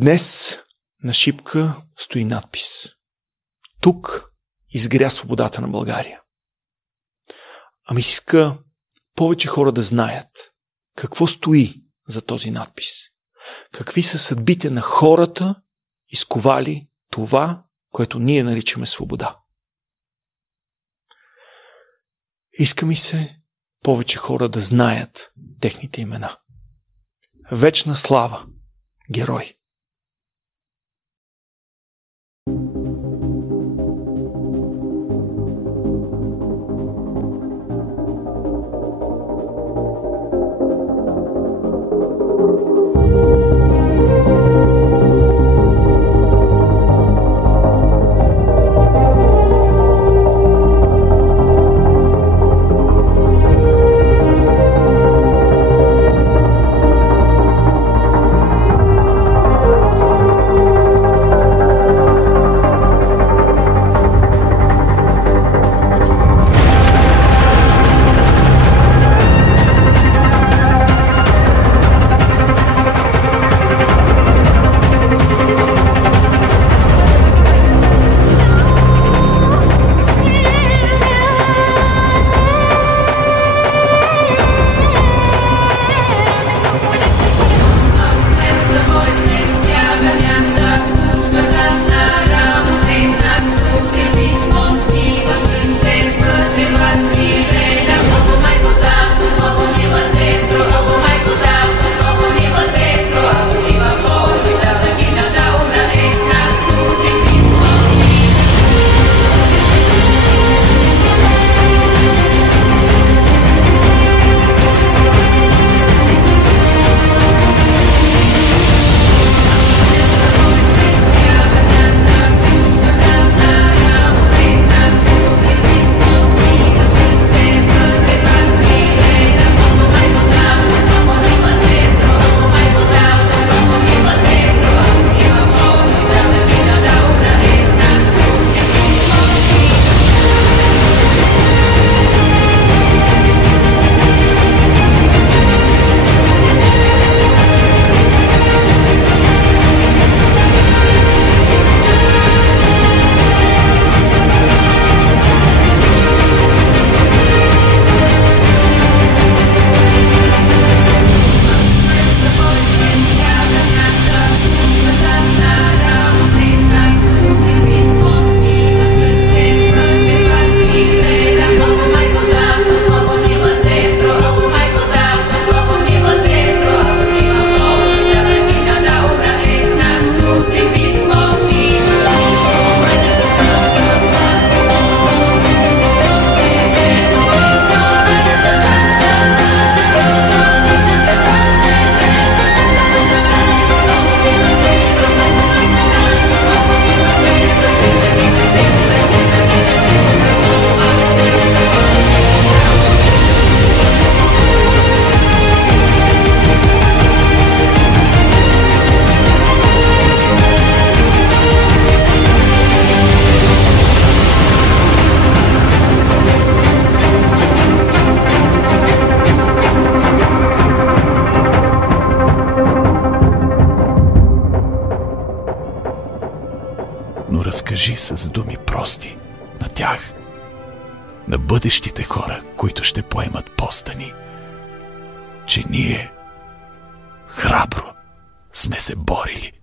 Днес на шипка стои надпис. Тук изгря свободата на България. Ами си иска повече хора да знаят какво стои за този надпис. Какви са съдбите на хората, изковали това, което ние наричаме свобода. Иска ми се повече хора да знаят техните имена. Вечна слава, герой! Но разкажи с думи прости на тях, на бъдещите хора, които ще поемат поста ни, че ние храбро сме се борили